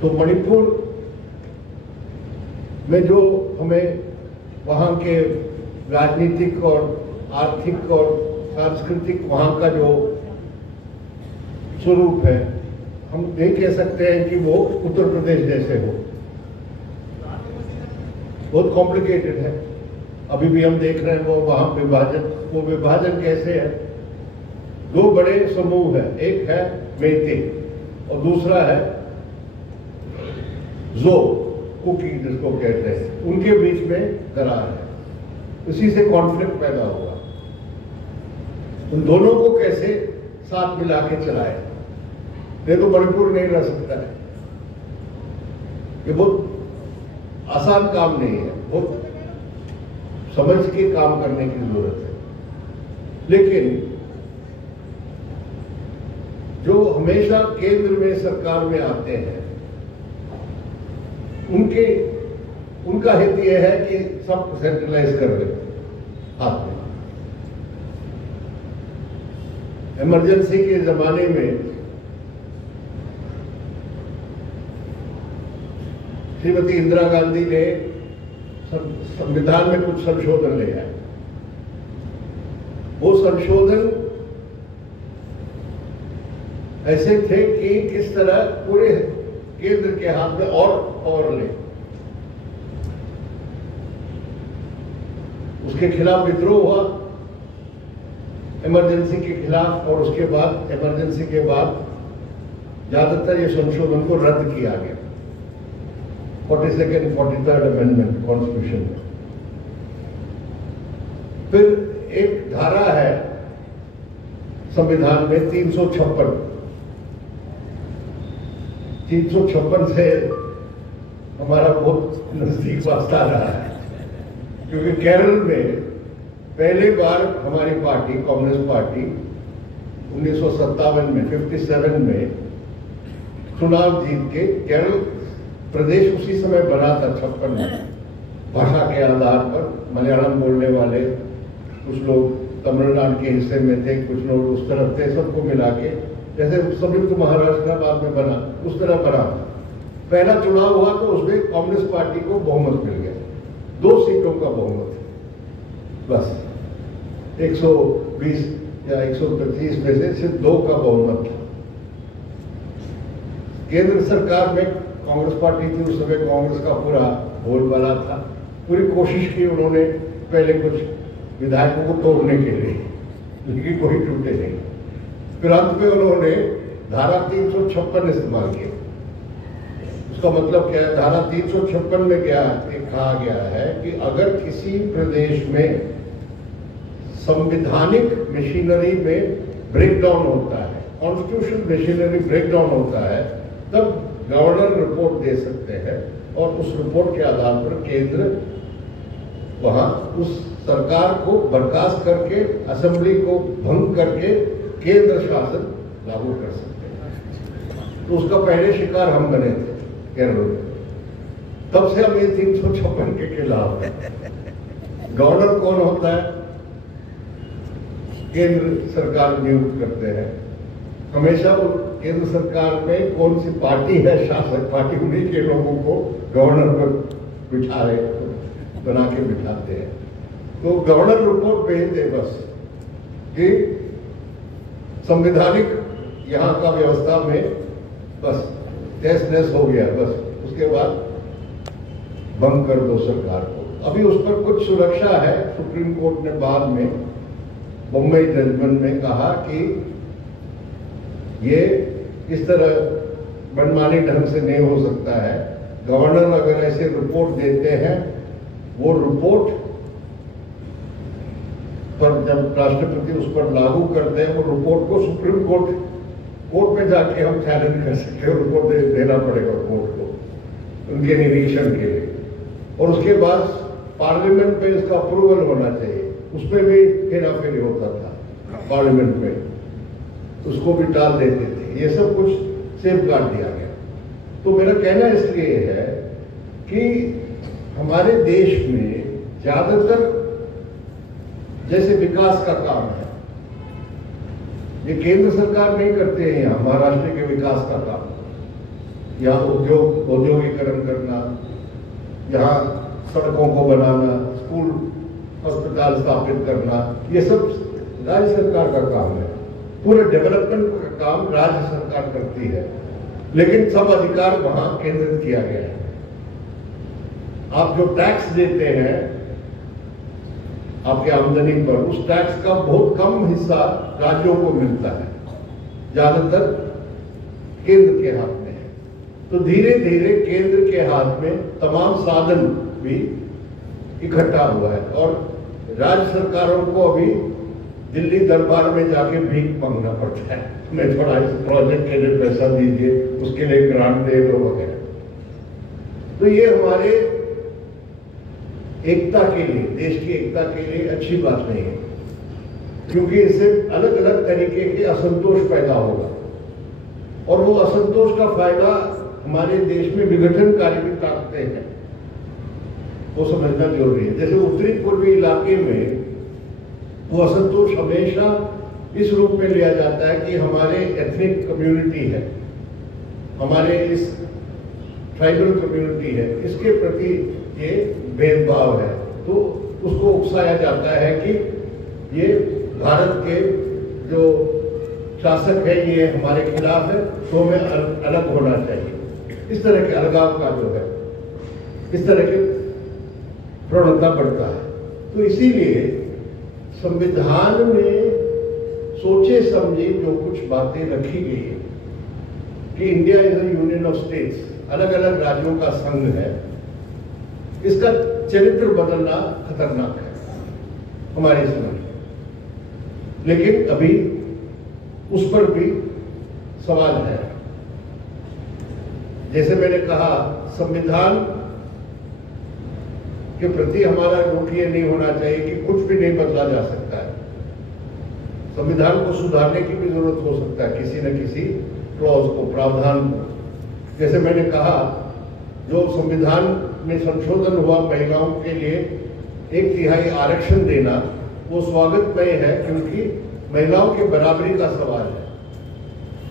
तो मणिपुर में जो हमें वहां के राजनीतिक और आर्थिक और सांस्कृतिक वहां का जो स्वरूप है, हम नहीं कह सकते हैं कि वो उत्तर प्रदेश जैसे हो। बहुत कॉम्प्लिकेटेड है। अभी भी हम देख रहे हैं वो वहां विभाजन कैसे है। दो बड़े समूह है, एक है मेइते और दूसरा है जो कुकी जिसको कहते हैं। उनके बीच में दरार है, इसी से कॉन्फ्लिक्ट पैदा हुआ। उन दोनों को कैसे साथ मिला के चलाए, नहीं तो मणिपुर नहीं रह सकता है। ये बहुत आसान काम नहीं है, बहुत समझ के काम करने की जरूरत है। लेकिन जो हमेशा केंद्र में सरकार में आते हैं, उनका हित यह है कि सब सेंट्रलाइज कर दे हाथ में। इमरजेंसी के जमाने में श्रीमती इंदिरा गांधी ने संविधान में कुछ संशोधन ले आए। वो संशोधन ऐसे थे कि किस तरह पूरे केंद्र के हाथ में और ले। उसके खिलाफ विद्रोह हुआ इमरजेंसी के खिलाफ, और उसके बाद इमरजेंसी के बाद ज्यादातर ये संशोधन को रद्द किया गया 42nd 43rd अमेंडमेंट कॉन्स्टिट्यूशन में। फिर एक धारा है संविधान में 356 से हमारा बहुत नजदीक वास्ता रहा है, क्योंकि केरल में पहली बार हमारी पार्टी कांग्रेस पार्टी 1957 में 57 में चुनाव जीत के केरल प्रदेश उसी समय बना था 56 में, भाषा के आधार पर मलयालम बोलने वाले कुछ लोग तमिलनाडु के हिस्से में थे, कुछ लोग उस तरफ थे, सबको मिला के जैसे संयुक्त महाराष्ट्र बाद में बना उस तरह बना। पहला चुनाव हुआ तो उसमें कांग्रेस पार्टी को बहुमत मिल गया, 2 सीटों का बहुमत, बस 120 या 125 में से सिर्फ 2 का बहुमत था। केंद्र सरकार में कांग्रेस पार्टी थी उस समय, कांग्रेस का पूरा बोलबाला था। पूरी कोशिश की उन्होंने पहले कुछ विधायकों को तोड़ने के लिए, लेकिन कोई टूटे नहीं। फिर अंत में उन्होंने धारा 356 इस्तेमाल किया। उसका मतलब क्या है? धारा 356 में क्या कहा गया है कि अगर किसी प्रदेश में संवैधानिक मशीनरी में ब्रेकडाउन होता है, कॉन्स्टिट्यूशन मशीनरी ब्रेकडाउन होता है, तब गवर्नर रिपोर्ट दे सकते हैं और उस रिपोर्ट के आधार पर केंद्र वहां उस सरकार को बर्खास्त करके, असेंबली को भंग करके केंद्र शासन लागू कर सकते हैं। तो उसका पहले शिकार हम बने थे केरल में। तब से हम ये 356 के खिलाफ है। गवर्नर कौन होता है? केंद्र सरकार नियुक्त करते हैं। हमेशा वो केंद्र सरकार में कौन सी पार्टी है शासक पार्टी, उन्हीं के लोगों को गवर्नर पर बना के बिठाते हैं। तो गवर्नर रिपोर्ट भेज दे बस कि संवैधानिक यहाँ का व्यवस्था में बस तहस नहस हो गया, बस उसके बाद भंग कर दो सरकार को। अभी उस पर कुछ सुरक्षा है। सुप्रीम कोर्ट ने बाद में बम्बई जजमेंट में कहा कि ये इस तरह मनमानी ढंग से नहीं हो सकता है। गवर्नर अगर ऐसे रिपोर्ट देते हैं, वो रिपोर्ट पर जब राष्ट्रपति उस पर लागू करते हैं, वो रिपोर्ट को सुप्रीम कोर्ट में जाके हम चैलेंज कर सकते हैं। रिपोर्ट देना पड़ेगा कोर्ट को उनके निरीक्षण के लिए, और उसके बाद पार्लियामेंट में इसका अप्रूवल होना चाहिए। उसमें भी हेराफेरी होता था पार्लियामेंट में, उसको भी टाल देते थे। ये सब कुछ सेफ गार्ड दिया गया। तो मेरा कहना इसलिए है कि हमारे देश में ज्यादातर जैसे विकास का काम है, ये केंद्र सरकार नहीं करते हैं। यहाँ महाराष्ट्र के विकास का काम, यहाँ औद्योगिकरण करना, यहाँ सड़कों को बनाना, स्कूल अस्पताल स्थापित करना, ये सब राज्य सरकार का काम है। पूरे डेवलपमेंट का काम राज्य सरकार करती है, लेकिन सब अधिकार वहां केंद्रित किया गया है। आप जो टैक्स देते हैं आपके आमदनी पर, उस टैक्स का बहुत कम हिस्सा राज्यों को मिलता है, ज्यादातर केंद्र के हाथ में है। तो धीरे धीरे केंद्र के हाथ में तमाम साधन भी इकट्ठा हुआ है, और राज्य सरकारों को अभी दिल्ली दरबार में जाके भीख मांगना पड़ता है। मैं थोड़ा इस प्रोजेक्ट के लिए पैसा दीजिए, उसके लिए ग्रांट दे दो वगैरह। तो ये हमारे एकता के लिए, देश की एकता के लिए अच्छी बात नहीं है, क्योंकि इससे अलग अलग तरीके के असंतोष पैदा होगा, और वो असंतोष का फायदा हमारे देश में विघटनकारी भी ताकतें हैं, वो समझना जरूरी है। जैसे उत्तरी पूर्वी इलाके में वो असंतोष हमेशा इस रूप में लिया जाता है कि हमारे एथनिक कम्युनिटी है, हमारे इस ट्राइबल कम्युनिटी है, इसके प्रति ये भेदभाव है। तो उसको उकसाया जाता है कि ये भारत के जो शासक है ये हमारे खिलाफ है, तो हमें अलग होना चाहिए। इस तरह के अलगाव का जो है, इस तरह के प्रवणता बढ़ता है। तो इसीलिए संविधान में सोचे समझे जो कुछ बातें रखी गई है कि India is a union of states, अलग अलग राज्यों का संघ है, इसका चरित्र बदलना खतरनाक है हमारे समय में। लेकिन अभी उस पर भी सवाल है। जैसे मैंने कहा, संविधान के प्रति हमारा रुख ये नहीं होना चाहिए कि कुछ भी नहीं बदला जा सकता है। संविधान को सुधारने की भी जरूरत हो सकता है, किसी न किसी क्लॉज को, प्रावधान को। जैसे मैंने कहा, जो संविधान में संशोधन हुआ महिलाओं के लिए 1/3 आरक्षण देना, वो स्वागतमय है, क्योंकि महिलाओं की बराबरी का सवाल है।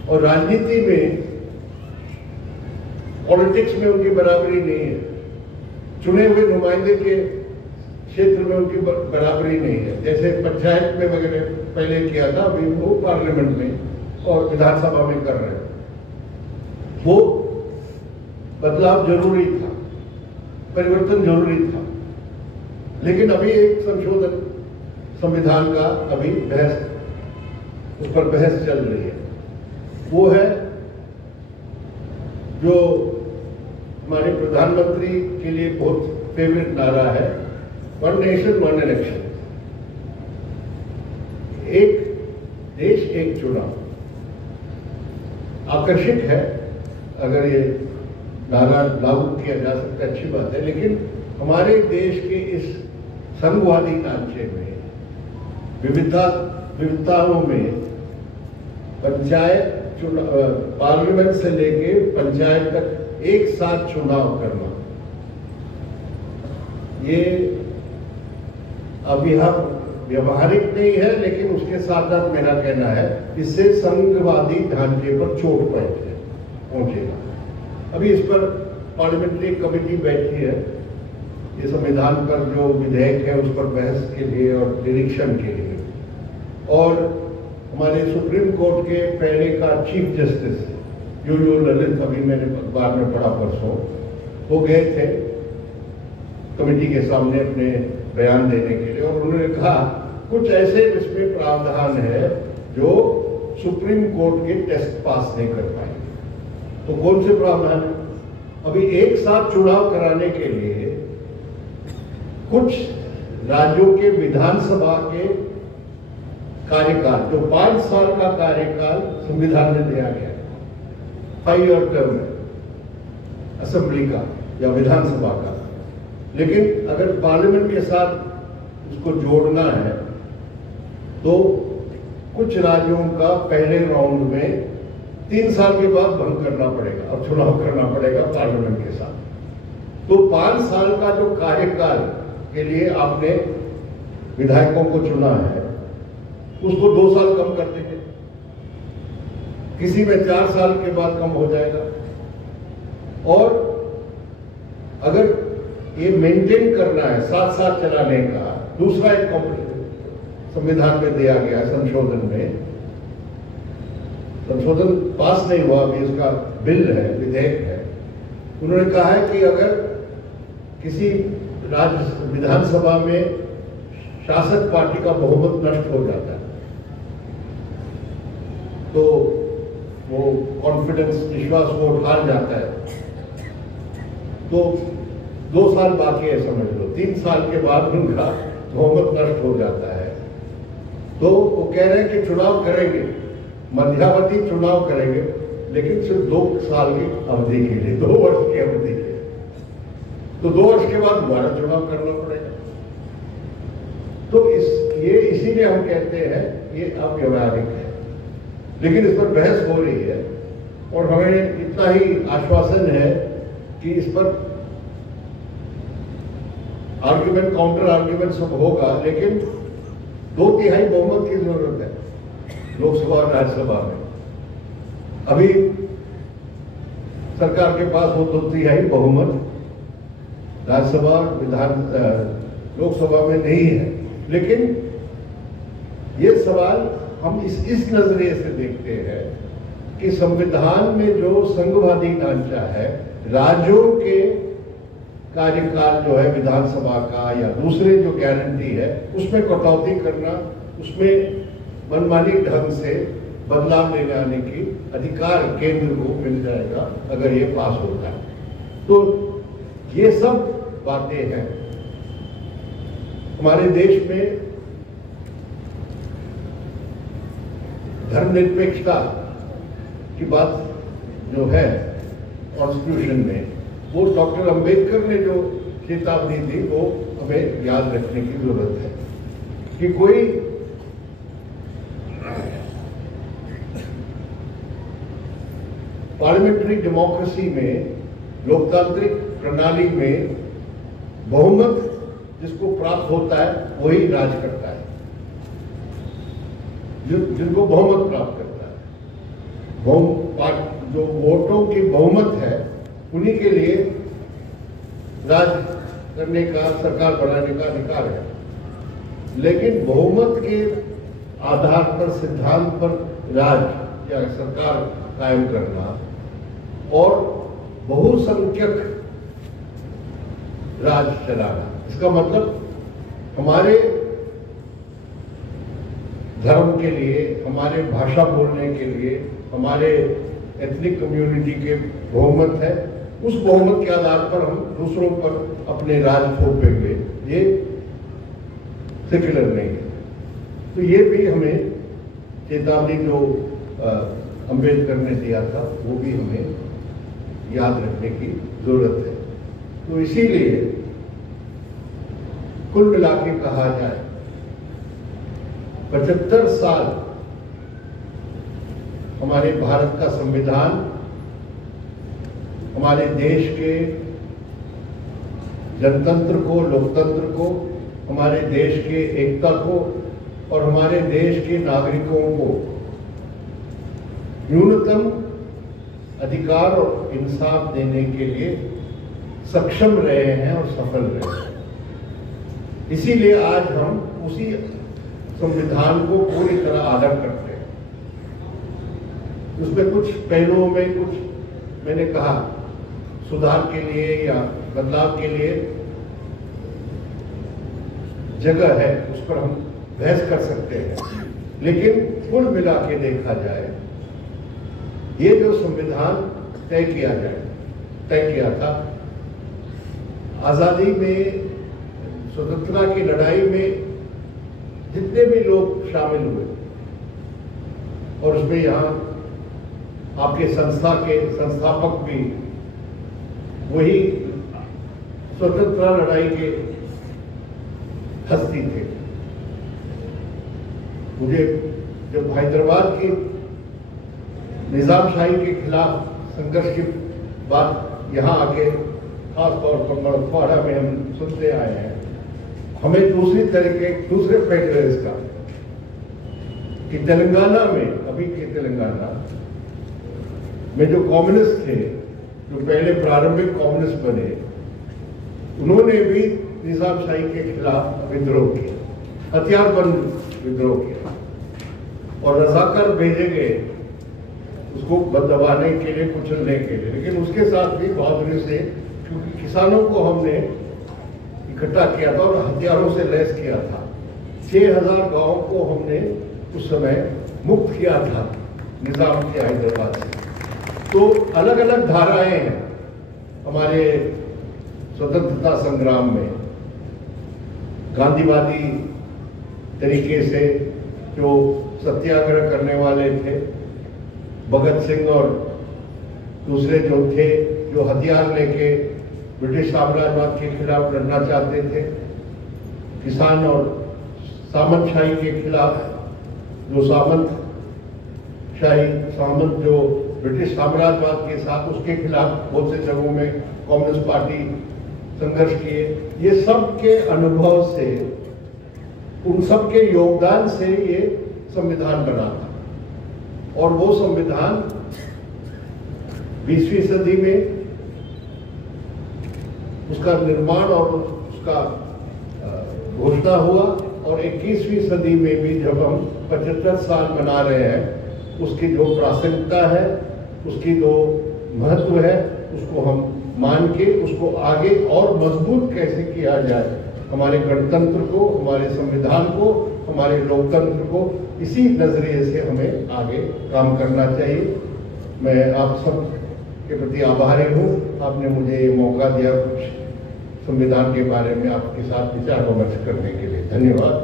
और राजनीति में, पॉलिटिक्स में उनकी बराबरी नहीं है, चुने हुए नुमाइंदे के क्षेत्र में उनकी बराबरी नहीं है। जैसे पंचायत में वगैरह पहले किया था, अभी वो पार्लियामेंट में और विधानसभा में कर रहे हैं। वो बदलाव जरूरी था, परिवर्तन जरूरी था, लेकिन अभी एक संशोधन संविधान का अभी उस पर बहस चल रही है। वो है जो हमारे प्रधानमंत्री के लिए बहुत फेवरेट नारा है, 1 नेशन 1 इलेक्शन, एक देश एक चुनाव। आकर्षक है, अगर ये नारा लागू किया जा सकता है, अच्छी बात है। लेकिन हमारे देश के इस संघवादी ढांचे में, विविधताओं में, पंचायत चुनाव, पार्लियामेंट से लेके पंचायत तक एक साथ चुनाव करना, ये अभी हम व्यवहारिक नहीं है, लेकिन उसके साथ साथ मेरा कहना है इससे संघवादी ढांचे पर चोट पहुंचेगा। अभी इस पर पार्लियामेंट्री कमेटी बैठी है, ये संविधान पर जो विधेयक है उस पर बहस के लिए और निरीक्षण के लिए, और हमारे सुप्रीम कोर्ट के पहले का चीफ जस्टिस जो ललित, अभी मैंने अखबार में पढ़ा परसों, वो गए थे कमेटी के सामने अपने बयान देने के लिए, और उन्होंने कहा कुछ ऐसे इसमें प्रावधान है जो सुप्रीम कोर्ट के टेस्ट पास नहीं कर पाएंगे। तो कौन से प्रावधान है? अभी एक साथ चुनाव कराने के लिए कुछ राज्यों के विधानसभा के कार्यकाल, जो 5 साल का कार्यकाल संविधान में दिया गया, 5 ईयर टर्म असेंबली का या विधानसभा का, लेकिन अगर पार्लियामेंट के साथ उसको जोड़ना है तो कुछ राज्यों का पहले राउंड में 3 साल के बाद भंग करना पड़ेगा और चुनाव करना पड़ेगा पार्लियामेंट के साथ। तो 5 साल का जो कार्यकाल के लिए आपने विधायकों को चुना है उसको 2 साल कम कर देंगे, किसी में 4 साल के बाद कम हो जाएगा। और अगर ये मेंटेन करना है साथ साथ चलाने का, दूसरा एक संविधान में दिया गया संशोधन में, संशोधन पास नहीं हुआ अभी, उसका बिल है, विधेयक है, उन्होंने कहा है कि अगर किसी राज्य विधानसभा में शासक पार्टी का बहुमत नष्ट हो जाता है तो वो कॉन्फिडेंस, विश्वास वोट हार जाता है, तो 2 साल बाकी है समझ लो, 3 साल के बाद उनका बहुमत नष्ट हो जाता है, तो वो कह रहे हैं कि चुनाव करेंगे, मध्यावधि चुनाव करेंगे, लेकिन सिर्फ 2 साल की अवधि के लिए, 2 वर्ष की अवधि के लिए, तो 2 वर्ष के बाद दोबारा चुनाव करना पड़ेगा। तो ये इसीलिए हम कहते हैं ये अव्यवहारिक है, लेकिन इस पर बहस हो रही है और हमें इतना ही आश्वासन है कि इस पर आर्ग्यूमेंट, काउंटर आर्ग्यूमेंट सब होगा, लेकिन 2/3 बहुमत की जरूरत है लोकसभा और राज्यसभा में। अभी सरकार के पास वो 2/3 बहुमत राज्यसभा, लोकसभा में नहीं है, लेकिन ये सवाल हम इस नजरिए से देखते हैं कि संविधान में जो संघवादी ढांचा है, राज्यों के कार्यकाल जो है विधानसभा का या दूसरे जो गारंटी है, उसमें कटौती करना, उसमें मनमानी ढंग से बदलाव ले जाने की अधिकार केंद्र को मिल जाएगा अगर ये पास होता है। तो ये सब बातें हैं। हमारे देश में धर्मनिरपेक्षता की बात जो है कॉन्स्टिट्यूशन में, वो डॉक्टर अंबेडकर ने जो चेतावनी दी वो हमें याद रखने की जरूरत है कि कोई पार्लियामेंट्री डेमोक्रेसी में, लोकतांत्रिक प्रणाली में बहुमत जिसको प्राप्त होता है वही राज करता है, जिनको बहुमत प्राप्त करता है, जो वोटों की बहुमत है उन्हीं के लिए राज करने का, सरकार बनाने का अधिकार है। लेकिन बहुमत के आधार पर, सिद्धांत पर राज या सरकार कायम करना और बहुसंख्यक राज चलाना, इसका मतलब हमारे धर्म के लिए, हमारे भाषा बोलने के लिए, हमारे एथनिक कम्युनिटी के बहुमत है, उस बहुमत के आधार पर हम दूसरों पर अपने राज थोपेंगे, ये सेक्युलर नहीं है। तो ये भी हमें चेतावनी जो अंबेडकर ने दिया था वो भी हमें याद रखने की जरूरत है। तो इसीलिए कुल मिला के कहा जाए 75 साल हमारे भारत का संविधान हमारे देश के जनतंत्र को, लोकतंत्र को, हमारे देश के एकता को और हमारे देश के नागरिकों को न्यूनतम अधिकार और इंसाफ देने के लिए सक्षम रहे हैं और सफल रहे हैं। इसीलिए आज हम उसी संविधान को पूरी तरह आदर करते हैं। उसमें कुछ पहलुओं में कुछ मैंने कहा सुधार के लिए या बदलाव के लिए जगह है, उस पर हम बहस कर सकते हैं, लेकिन कुल मिला के देखा जाए ये जो संविधान तय किया था, आजादी में, स्वतंत्रता की लड़ाई में जितने भी लोग शामिल हुए और उसमें यहाँ आपके संस्था के संस्थापक भी वही स्वतंत्रता लड़ाई के हस्ती थे। मुझे जब हैदराबाद की निजामशाही के खिलाफ संघर्ष की बात यहाँ आके खास तौर पर मराठवाड़ा में हम सुनते आए हैं, हमें दूसरे पहलू इसका कि तेलंगाना में, अभी के तेलंगाना में जो कम्युनिस्ट थे, जो पहले प्रारंभिक कम्युनिस्ट बने, उन्होंने भी निजामशाही के खिलाफ विद्रोह किया, हथियारबंद विद्रोह किया और रजाकार भेजे गए उसको दबाने के लिए, कुचलने के लिए। लेकिन उसके साथ भी बहादुरी से, क्योंकि किसानों को हमने इकट्ठा किया था और हथियारों से लैस किया था, 6000 गांवों को हमने उस समय मुक्त किया था निजाम के हैदराबाद से। तो अलग अलग धाराएं हैं हमारे स्वतंत्रता संग्राम में। गांधीवादी तरीके से जो सत्याग्रह करने वाले थे, भगत सिंह और दूसरे जो थे, जो हथियार लेके ब्रिटिश साम्राज्यवाद के खिलाफ लड़ना चाहते थे, किसान और सामंतशाही के खिलाफ, जो सामंत जो ब्रिटिश साम्राज्यवाद के साथ, उसके खिलाफ बहुत से जगहों में कम्युनिस्ट पार्टी संघर्ष किए। ये सब के अनुभव से, उन सब के योगदान से ये संविधान बना था और वो संविधान 20वीं सदी में उसका निर्माण और उसका घोषणा हुआ और 21वीं सदी में भी जब हम 75 साल मना रहे हैं, उसकी जो प्रासंगिकता है, उसकी जो महत्व है, उसको हम मान के उसको आगे और मजबूत कैसे किया जाए, हमारे गणतंत्र को, हमारे संविधान को, हमारे लोकतंत्र को, इसी नजरिए से हमें आगे काम करना चाहिए। मैं आप सब के प्रति आभारी हूँ, आपने मुझे ये मौका दिया कुछ संविधान के बारे में आपके साथ विचार विमर्श करने के लिए। धन्यवाद।